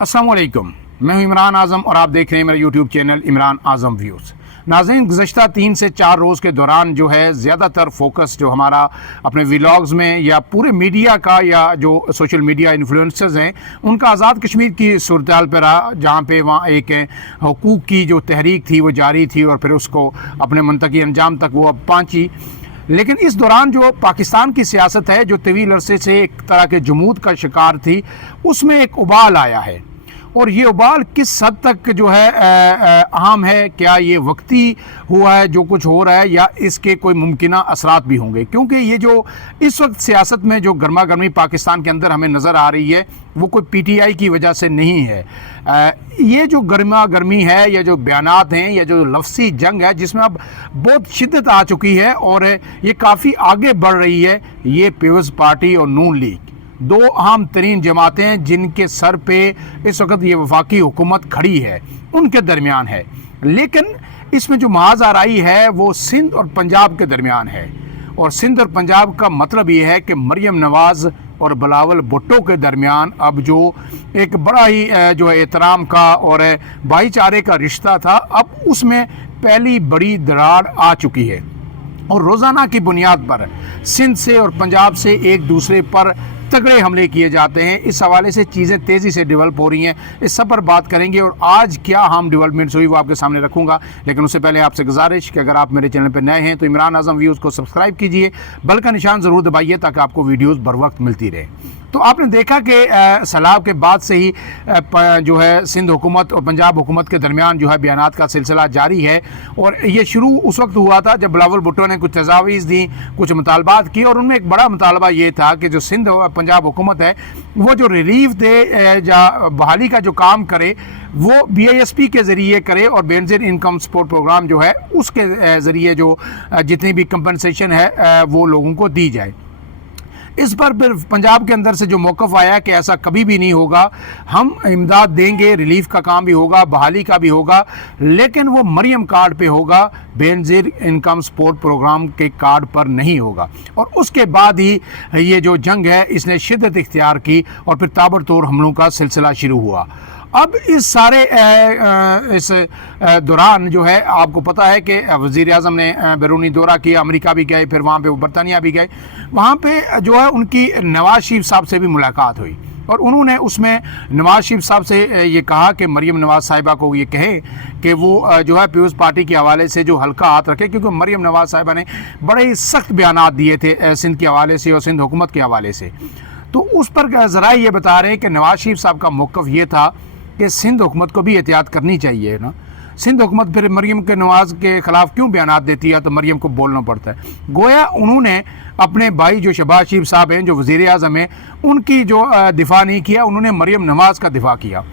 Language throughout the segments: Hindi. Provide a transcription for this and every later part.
अस्सलामुअलैकुम, मैं हूं इमरान आज़म और आप देख रहे हैं मेरा यूट्यूब चैनल इमरान आज़म व्यूज़। नाज़रीन, गुज़श्ता 3 से 4 रोज़ के दौरान जो है ज़्यादातर फोकस जो हमारा अपने व्लॉग्स में या पूरे मीडिया का या जो सोशल मीडिया इन्फ्लुएंसर्स हैं उनका आज़ाद कश्मीर की सूरत-ए-हाल पर रहा, जहाँ पे वहाँ एक हुकूक की जो तहरीक थी वो जारी थी और फिर उसको अपने मुंतकी अंजाम तक वो अब पहुँची। लेकिन इस दौरान जो पाकिस्तान की सियासत है जो तवील अरसे से एक तरह के जमूद का शिकार थी, उसमें एक उबाल आया है। और ये उबाल किस हद तक जो है अहम है, क्या ये वक्ती हुआ है जो कुछ हो रहा है या इसके कोई मुमकिन असरात भी होंगे, क्योंकि ये जो इस वक्त सियासत में जो गर्मा गर्मी पाकिस्तान के अंदर हमें नज़र आ रही है वो कोई पीटीआई की वजह से नहीं है। ये जो गर्मा गर्मी है या जो बयानात हैं या जो लफ्सी जंग है जिसमें अब बहुत शिद्दत आ चुकी है और ये काफ़ी आगे बढ़ रही है, ये पीपल्स पार्टी और नून लीग, दो अहम तरीन जमातें हैं जिनके सर पे इस वक्त ये वफाकी हुकूमत खड़ी है, उनके दरमियान है। लेकिन इसमें जो महाज़ आई है वो सिंध और पंजाब के दरमियान है, और सिंध और पंजाब का मतलब ये है कि मरियम नवाज़ और बिलावल भुट्टो के दरमियान अब जो एक बड़ा ही जो है एहतराम का और भाईचारे का रिश्ता था, अब उसमें पहली बड़ी दरार आ चुकी है। और रोज़ाना की बुनियाद पर सिंध से और पंजाब से एक दूसरे पर तगड़े हमले किए जाते हैं। इस हवाले से चीज़ें तेज़ी से डेवलप हो रही हैं, इस सब पर बात करेंगे और आज क्या हम डेवलपमेंट्स हुई वो आपके सामने रखूंगा। लेकिन उससे पहले आपसे गुजारिश कि अगर आप मेरे चैनल पर नए हैं तो इमरान आज़म व्यूज़ को सब्सक्राइब कीजिए, बेल का निशान ज़रूर दबाइए ताकि आपको वीडियोज़ बर वक्त मिलती रहे। तो आपने देखा कि सैलाब के बाद से ही जो है सिंध हुकूमत और पंजाब हुकूमत के दरमियान जो है बयानात का सिलसिला जारी है, और ये शुरू उस वक्त हुआ था जब बिलावल भुट्टो ने कुछ तजावीज़ दी, कुछ मुतालबात की, और उनमें एक बड़ा मुतालबा ये था कि जो सिंध पंजाब हुकूमत है वो जो रिलीफ दे या बहाली का जो काम करे वो BISP के ज़रिए करे, और बेनज़ीर इनकम सपोर्ट प्रोग्राम जो है उसके ज़रिए जो जितनी भी कंपनसेशन है वो लोगों को दी जाए। इस पर फिर पंजाब के अंदर से जो मौक़िफ़ आया कि ऐसा कभी भी नहीं होगा, हम इमदाद देंगे, रिलीफ का काम भी होगा, बहाली का भी होगा, लेकिन वो मरियम कार्ड पे होगा, बेनज़ीर इनकम सपोर्ट प्रोग्राम के कार्ड पर नहीं होगा। और उसके बाद ही ये जो जंग है इसने शिद्दत इख्तियार की और फिर ताबड़तोड़ हमलों का सिलसिला शुरू हुआ। अब इस सारे इस दौरान जो है आपको पता है कि वज़ीर आज़म ने बैरूनी दौरा किया, अमेरिका भी गए, फिर वहाँ पे वो बरतानिया भी गए, वहाँ पे जो है उनकी नवाज़ शरीफ साहब से भी मुलाकात हुई, और उन्होंने उसमें नवाज़ शरीफ साहब से ये कहा कि मरियम नवाज़ साहिबा को ये कहें कि वो जो है पीपल्स पार्टी के हवाले से जो हल्का हाथ रखे, क्योंकि मरियम नवाज़ साहिबा ने बड़े ही सख्त बयानात दिए थे सिंध के हवाले से और सिंध हुकूमत के हवाले से। तो उस पर ज़रा ये बता रहे हैं कि नवाज़ शरीफ साहब का मौक़िफ़ ये था कि सिंध हुकूमत को भी एहतियात करनी चाहिए ना। सिंध हुकूमत फिर मरियम के नवाज़ के ख़िलाफ़ क्यों बयानात देती है, तो मरियम को बोलना पड़ता है। गोया उन्होंने अपने भाई जो शहबाज शरीफ साहब हैं जो वज़ीर आज़म हैं उनकी जो दिफा नहीं किया, उन्होंने मरियम नवाज़ का दिफा किया।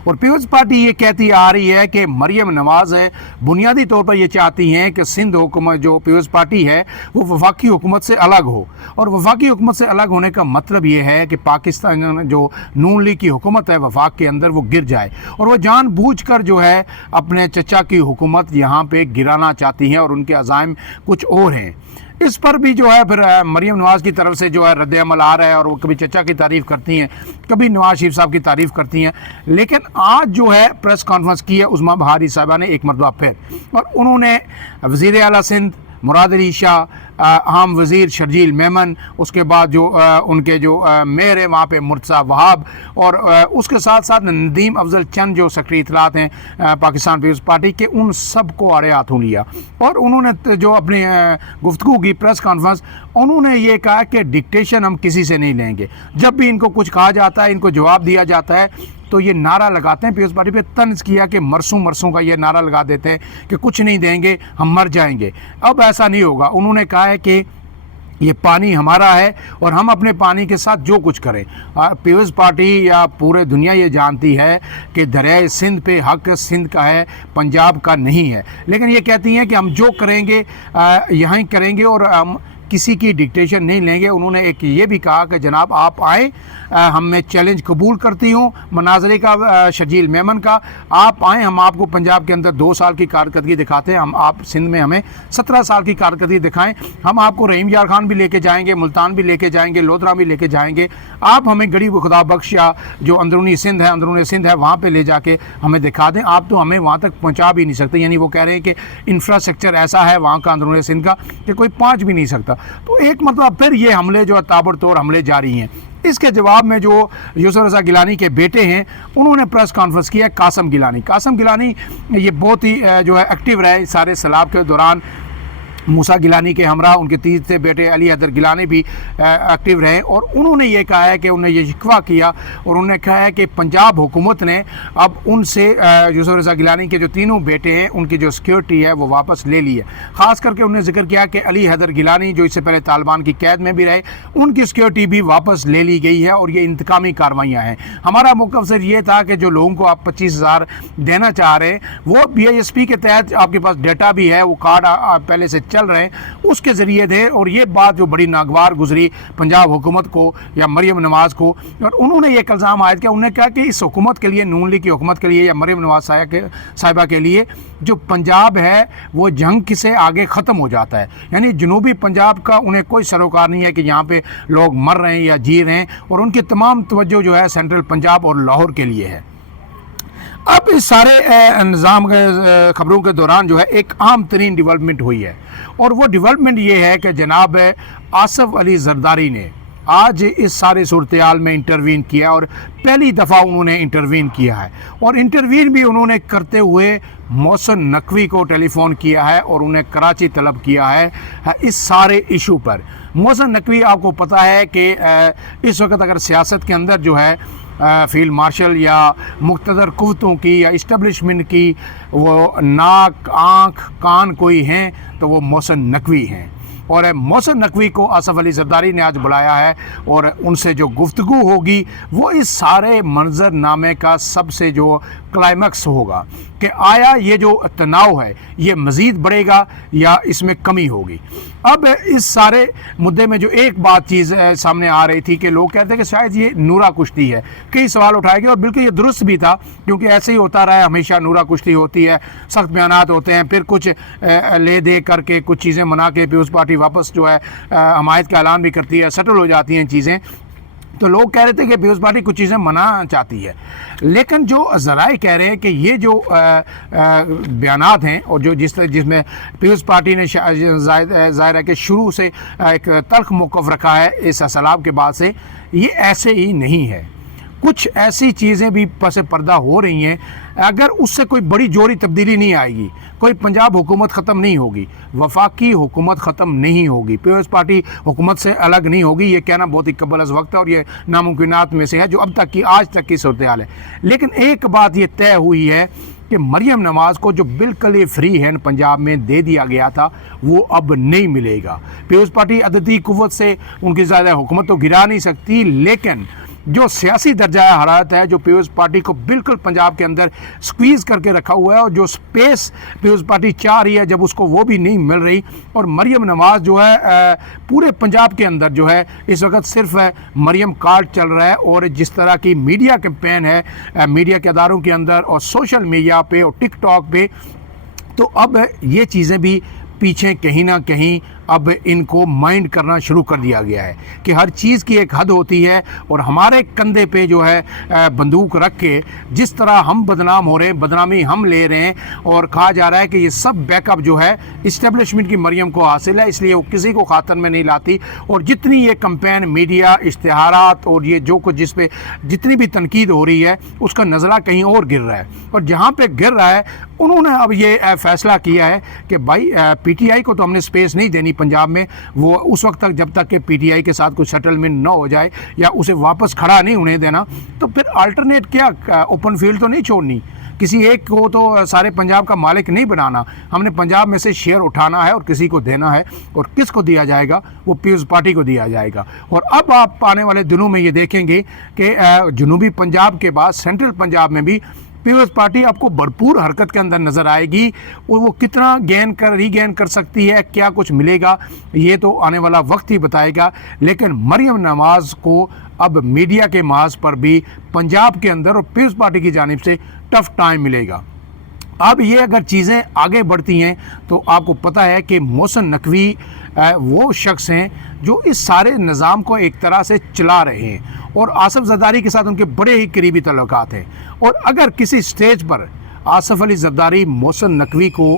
और पीपल्स पार्टी ये कहती आ रही है कि मरियम नवाज़ है बुनियादी तौर पर ये चाहती हैं कि सिंध हुकूमत जो पीपल्स पार्टी है वो वफाकी हुकूमत से अलग हो, और वफाकी हुकूमत से अलग होने का मतलब ये है कि पाकिस्तान जो नून लीग की हुकूमत है वफाक के अंदर वो गिर जाए, और वो जानबूझकर जो है अपने चचा की हुकूमत यहाँ पे गिराना चाहती हैं और उनके अज़ाइम कुछ और हैं। इस पर भी जो है फिर मरियम नवाज़ की तरफ से जो है रद्द अमल आ रहा है, और वो कभी चचा की तारीफ़ करती हैं, कभी नवाज़ शरीफ साहब की तारीफ़ करती हैं। लेकिन आज जो है प्रेस कॉन्फ्रेंस की है उस्मा बहारी साहिबा ने एक मरतबा फिर, और उन्होंने वज़ीर आला सिंध मुराद अली शाह, अहम वज़ीर शर्जील मेमन, उसके बाद जो उनके जो मेयर है वहाँ पे मुर्तज़ा वहाब, और उसके साथ साथ नदीम अफजल चंद जो सेक्रेटरी इत्तलात हैं पाकिस्तान पीपल्स पार्टी के, उन सब को आड़े हाथों लिया। और उन्होंने जो अपनी गुफ्तगू की प्रेस कॉन्फ्रेंस, उन्होंने ये कहा कि डिक्टेशन हम किसी से नहीं लेंगे। जब भी इनको कुछ कहा जाता है, इनको जवाब दिया जाता है, तो ये नारा लगाते हैं, पीपल्स पार्टी पे तंज किया कि मरसूं मरसूं का ये नारा लगा देते हैं कि कुछ नहीं देंगे, हम मर जाएंगे। अब ऐसा नहीं होगा। उन्होंने कहा है कि ये पानी हमारा है और हम अपने पानी के साथ जो कुछ करें। पीपल्स पार्टी या पूरे दुनिया ये जानती है कि दरियाए सिंध पे हक सिंध का है, पंजाब का नहीं है, लेकिन ये कहती हैं कि हम जो करेंगे यहाँ करेंगे, और हम किसी की डिक्टेशन नहीं लेंगे। उन्होंने एक ये भी कहा कि जनाब आप आए, हम मैं चैलेंज कबूल करती हूँ मनाजरे का, शर्जील मेमन का, आप आएँ, हम आपको पंजाब के अंदर 2 साल की कारकर्दगी दिखाते हैं, हम आप सिंध में हमें 17 साल की कारकर्दगी दिखाएं, हम आपको रहीम यार खान भी लेके जाएंगे, मुल्तान भी लेके जाएंगे, लोधरा भी लेके जाएंगे, आप हमें गरीब खुदा बख्श या जो अंदरूनी सिंध है वहाँ पे ले जाके हमें दिखा दें, आप तो हमें वहाँ तक पहुँचा भी नहीं सकते। यानी वो कह रहे हैं कि इंफ्रास्ट्रक्चर ऐसा है वहाँ का अंदरूनी सिंध का कि कोई पहुँच भी नहीं सकता। तो एक मतलब फिर ये हमले जो ताबड़तोड़ हमले जारी हैं। इसके जवाब में जो यूसुफ रज़ा गिलानी के बेटे हैं उन्होंने प्रेस कॉन्फ्रेंस किया। कासम गिलानी ये बहुत ही जो है एक्टिव रहे सारे सैलाब के दौरान। मूसा गिलानी के हमरा उनके तीसरे बेटे अली हैदर गिलानी भी एक्टिव रहे और उन्होंने ये कहा है कि उन्होंने ये शिकवा किया और उन्होंने कहा है कि पंजाब हुकूमत ने अब उनसे यूसुफ रज़ा गिलानी के जो तीनों बेटे हैं उनकी जो सिक्योरिटी है वो वापस ले ली है। ख़ास करके उन्होंने जिक्र किया कि अली हैदर गिलानी जो इससे पहले तालिबान की कैद में भी रहे, उनकी सिक्योरिटी भी वापस ले ली गई है और ये इंतकामी कार्रवाइयाँ हैं। हमारा मौक़िफ़ सिर्फ ये था कि जो लोगों को आप 25,000 देना चाह रहे हैं वो BISP के तहत आपके पास डाटा भी है, वो कार्ड पहले से चल रहे हैं, उसके ज़रिए थे। और ये बात जो बड़ी नागवार गुजरी पंजाब हुकूमत को या मरियम नवाज़ को, और उन्होंने ये इल्ज़ाम आयद किया, उन्होंने कहा कि इस हुकूमत के लिए, नून लीग की हुकूमत के लिए या मरियम नवाज़ साहिबा के लिए जो पंजाब है वो जंग से आगे ख़त्म हो जाता है। यानी जनूबी पंजाब का उन्हें कोई सरोकार नहीं है कि यहाँ पे लोग मर रहे हैं या जी रहे हैं, और उनकी तमाम तवज्जो जो है सेंट्रल पंजाब और लाहौर के लिए है। अब इस सारे निज़ाम के खबरों के दौरान जो है एक आम तरीन डेवलपमेंट हुई है और वो डेवलपमेंट ये है कि जनाब आसफ अली जरदारी ने आज इस सारे सूरत-ए-हाल में इंटरवीन किया और पहली दफ़ा उन्होंने इंटरवीन किया है। और इंटरवीन भी उन्होंने करते हुए मोहसिन नकवी को टेलीफ़ोन किया है और उन्हें कराची तलब किया है इस सारे इशू पर। मोहसिन नकवी आपको पता है कि इस वक्त अगर सियासत के अंदर जो है फील्ड मार्शल या मुक़्तदर कुव्वतों की या इस्टेब्लिशमेंट की वो नाक आँख कान कोई हैं तो वो मोहसिन नकवी हैं। और मोहसिन नकवी को आसफ अली जरदारी ने आज बुलाया है और उनसे जो गुफ्तगू होगी वो इस सारे मंजरनामे का सबसे जो क्लाइमैक्स होगा कि आया ये जो तनाव है ये मज़ीद बढ़ेगा या इसमें कमी होगी। अब इस सारे मुद्दे में जो एक बात चीज़ सामने आ रही थी कि लोग कहते हैं कि शायद ये नूरा कुश्ती है, कई सवाल उठाए गए और बिल्कुल ये दुरुस्त भी था, क्योंकि ऐसे ही होता रहा है, हमेशा नूरा कुश्ती होती है, सख्त बयानात होते हैं, फिर कुछ ले दे करके कुछ चीज़ें मना के पीपल्स पार्टी वापस जो है हमायत का ऐलान भी करती है, सेटल हो जाती हैं चीज़ें। तो लोग कह रहे थे कि पीपल्स पार्टी कुछ चीज़ें मना चाहती है, लेकिन जो ज़राए कह रहे हैं कि ये जो बयानात हैं और जो जिसमें पीपल्स पार्टी ने ज़ाहिर है कि शुरू से एक तल्ख मौक़िफ़ रखा है इस सैलाब के बाद से, ये ऐसे ही नहीं है। कुछ ऐसी चीज़ें भी पसे पर्दा हो रही हैं, अगर उससे कोई बड़ी जोरी तब्दीली नहीं आएगी, कोई पंजाब हुकूमत ख़त्म नहीं होगी, वफाकी हुकूमत ख़त्म नहीं होगी, पीपल्स पार्टी हुकूमत से अलग नहीं होगी, ये कहना बहुत ही कबल अज़ वक्त है और ये नामुमकिनात में से है जो अब तक की आज तक की सूरत हाल है। लेकिन एक बात ये तय हुई है कि मरियम नवाज़ को जो बिल्कुल ही फ्री हैंड पंजाब में दे दिया गया था वो अब नहीं मिलेगा। पीपल्स पार्टी अददी कुव्वत से उनकी ज़्यादा हुकूमत तो गिरा नहीं सकती, लेकिन जो सियासी दर्जा हरारत है जो पीपल्स पार्टी को बिल्कुल पंजाब के अंदर स्क्वीज़ करके रखा हुआ है और जो स्पेस पीपल्स पार्टी चाह रही है जब उसको वो भी नहीं मिल रही, और मरियम नवाज़ जो है पूरे पंजाब के अंदर जो है इस वक्त सिर्फ मरियम कार्ड चल रहा है। और जिस तरह की मीडिया कैंपेन है मीडिया के अदारों के अंदर और सोशल मीडिया पे और टिकटॉक पे, तो अब ये चीज़ें भी पीछे कहीं ना कहीं अब इनको माइंड करना शुरू कर दिया गया है कि हर चीज़ की एक हद होती है और हमारे कंधे पे जो है बंदूक रख के जिस तरह हम बदनाम हो रहे हैं, बदनामी हम ले रहे हैं और कहा जा रहा है कि ये सब बैकअप जो है इस्टेब्लिशमेंट की मरियम को हासिल है, इसलिए वो किसी को खातर में नहीं लाती। और जितनी ये कैंपेन मीडिया इश्तिहारात और ये जो कुछ जिस पे जितनी भी तनकीद हो रही है उसका नज़ला कहीं और गिर रहा है, और जहाँ पे गिर रहा है उन्होंने अब ये फैसला किया है कि भाई PTI को तो हमने स्पेस नहीं देनी पंजाब में, वो उस वक्त तक जब तक कि PTI के साथ कोई सेटलमेंट ना हो जाए या उसे वापस खड़ा नहीं होने देना, तो फिर अल्टरनेट क्या, ओपन फील्ड तो नहीं छोड़नी, किसी एक को तो सारे पंजाब का मालिक नहीं बनाना, हमने पंजाब में से शेयर उठाना है और किसी को देना है, और किसको दिया जाएगा, वो पीपल्स पार्टी को दिया जाएगा। और अब आप आने वाले दिनों में ये देखेंगे कि जनूबी पंजाब के बाद सेंट्रल पंजाब में भी पीपल्स पार्टी आपको भरपूर हरकत के अंदर नज़र आएगी और वो कितना रीगेन कर सकती है, क्या कुछ मिलेगा, ये तो आने वाला वक्त ही बताएगा। लेकिन मरियम नवाज़ को अब मीडिया के महाज पर भी पंजाब के अंदर और पीपल्स पार्टी की जानिब से टफ टाइम मिलेगा। अब ये अगर चीज़ें आगे बढ़ती हैं तो आपको पता है कि मोहसिन नकवी वो शख्स हैं जो इस सारे निज़ाम को एक तरह से चला रहे हैं और आसिफ ज़रदारी के साथ उनके बड़े ही करीबी तल्लुकात हैं। और अगर किसी स्टेज पर आसिफ अली ज़रदारी मोहसिन नकवी को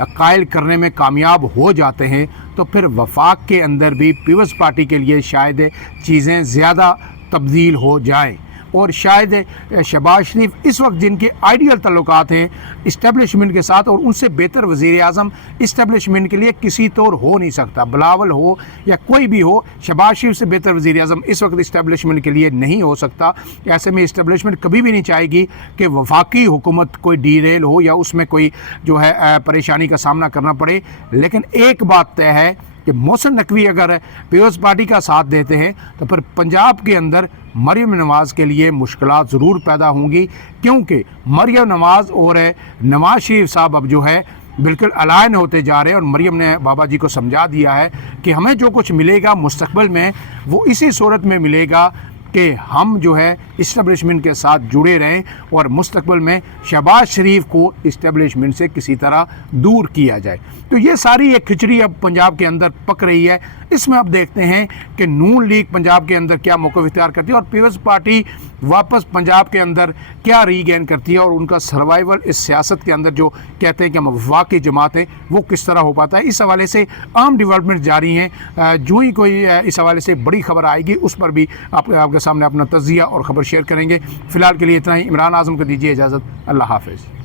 कायल करने में कामयाब हो जाते हैं तो फिर वफाक के अंदर भी पीपल्स पार्टी के लिए शायद चीज़ें ज़्यादा तब्दील हो जाएं और शायद शहबाज शरीफ इस वक्त जिनके आइडियल तल्लुकात हैं इस्टेब्लिशमेंट के साथ और उनसे बेहतर वज़ीर आज़म इस्टेब्लिशमेंट के लिए किसी तौर हो नहीं सकता। बिलावल हो या कोई भी हो, शहबाज शरीफ से बेहतर वज़ीर आज़म इस वक्त इस्टेब्लिशमेंट के लिए नहीं हो सकता। ऐसे में इस्टेब्लिशमेंट कभी भी नहीं चाहेगी कि वफाकी हुकूमत कोई डीरेल हो या उसमें कोई जो है परेशानी का सामना करना पड़े। लेकिन एक बात तय है कि मोहसिन नकवी अगर पीपल्स पार्टी का साथ देते हैं तो फिर पंजाब के अंदर मरियम नवाज़ के लिए मुश्किलात ज़रूर पैदा होंगी, क्योंकि मरियम नवाज़ और नवाज शरीफ साहब अब जो है बिल्कुल अलायन होते जा रहे हैं। और मरियम ने बाबा जी को समझा दिया है कि हमें जो कुछ मिलेगा मुस्तकबिल में वो इसी सूरत में मिलेगा कि हम जो है इस्टेब्लिशमेंट के साथ जुड़े रहें और मुस्तकबिल में शहबाज शरीफ को इस्टेब्लिशमेंट से किसी तरह दूर किया जाए। तो ये सारी एक खिचड़ी अब पंजाब के अंदर पक रही है। इसमें अब देखते हैं कि नून लीग पंजाब के अंदर क्या मौक़िफ़ इख्तियार करती है और पीपल्स पार्टी वापस पंजाब के अंदर क्या रीगेन करती है और उनका सर्वाइवल इस सियासत के अंदर जो कहते हैं कि हम वफाकी जमात हैं वो किस तरह हो पाता है। इस हवाले से आम डेवलपमेंट जारी हैं। जो ही कोई इस हवाले से बड़ी खबर आएगी उस पर भी आपके सामने अपना तज़िया और ख़बर शेयर करेंगे। फ़िलहाल के लिए इतना ही। इमरान आज़म को दीजिए इजाज़त। अल्लाह हाफ़िज़।